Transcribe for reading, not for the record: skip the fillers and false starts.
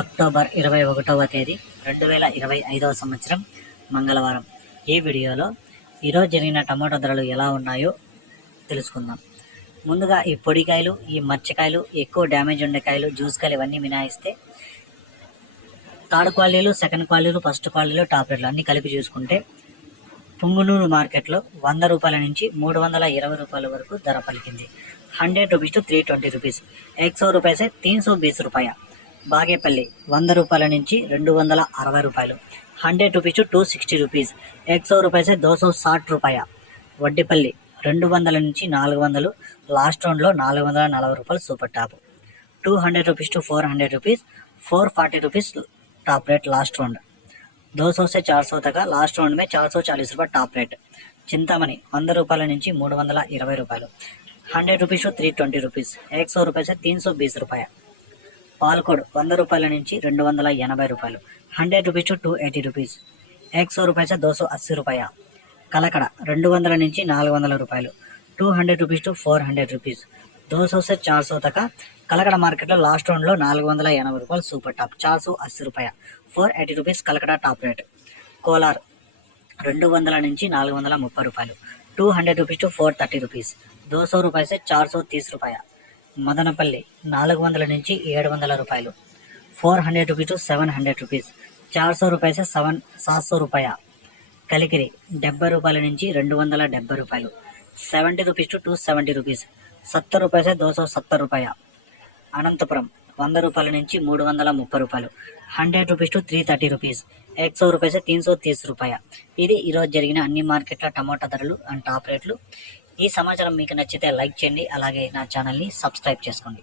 October 21వ తేదీ 2025వ సంవత్సరం మంగళవారం. ఈ వీడియోలో ఈరోజు జరిగిన టమాటో ధరలు ఎలా ఉన్నాయో తెలుసుకుందాం. ముందుగా ఈ పొడికాయలు, ఈ మచ్చకాయలు, ఎక్కువ డ్యామేజ్ ఉండే కాయలు, జ్యూస్ కాయలు ఇవన్నీ మినాయిస్తే థర్డ్ క్వాలిటీలు, సెకండ్ క్వాలిటీలు, ఫస్ట్ క్వాలిటీలు, టాప్ రేట్లు అన్నీ కలిపి చూసుకుంటే పుంగునూరు మార్కెట్లో 100 రూపాయల నుంచి 320 రూపాయల వరకు ధర పలికింది. 100 రూపీస్ టు 320 రూపీస్, 100 రూపాయ से 320 రూపాయ. బాగేపల్లి 100 రూపాయల నుంచి 260 రూపాయలు, 100 రూపీస్ టు 260 రూపీస్, 100 రూపాయ से 260 రూపాయ. వడ్డిపల్లి 200 నుంచి 400, లాస్ట్ రౌండ్లో 440 రూపాయలు super top. 200 rupees to 400 rupees, 440 rupees top rate last round. 200 से 400 तक లాస్ట్ రౌండ్ में 440 రూపాయలు టాప్ రేట్. చింతామణి 100 రూపాయల నుంచి 320 రూపాయలు, 100 రూపీస్ టు 320 రూపీస్, 100 రూపాయ से 320 రూపాయ. పాల్కోడ్ 100 రూపాయల నుంచి 280 రూపాయలు, 100 రూపీస్ టు 280 రూపీస్, 100 రూపాయ से 280 రూపాయ. కలకడ 200 నుంచి 400 రూపాయలు, 200 రూపీస్ టు 400 రూపీస్, 200 से 400 तक కలకడ మార్కెట్లో లాస్ట్ రౌండ్లో 480 రూపాయలు సూపర్ టాప్, 480 రూపాయ, 480 rupees Kalakada top rate. Kolar 200 నుంచి 430 రూపాయలు, 200 రూపీస్ టు 430 రూపీస్, 200 రూపాయ से 430 రూపాయ. మదనపల్లి 400 నుంచి 700 రూపాయలు, 400 రూపీస్ టు 700 రూపీస్, 400 రూపాయ से 700 రూపాయ. కలికిరి 70 రూపాయల నుంచి 270 రూపాయలు, 70 రూపీస్ టు 270 రూపీస్, 70 రూపాయ से 270 రూపాయ. అనంతపురం 100 రూపాయల నుంచి 330 రూపాయలు, 100 రూపీస్ టు 330 రూపీస్, 100 రూపాయ से 330 రూపాయ. ఇది ఈరోజు జరిగిన అన్ని మార్కెట్ల టమాటా ధరలు అండ్ టాప్ రేట్లు. ఈ సమాచారం మీకు నచ్చితే లైక్ చేయండి, అలాగే నా ఛానల్ని సబ్స్క్రైబ్ చేసుకోండి.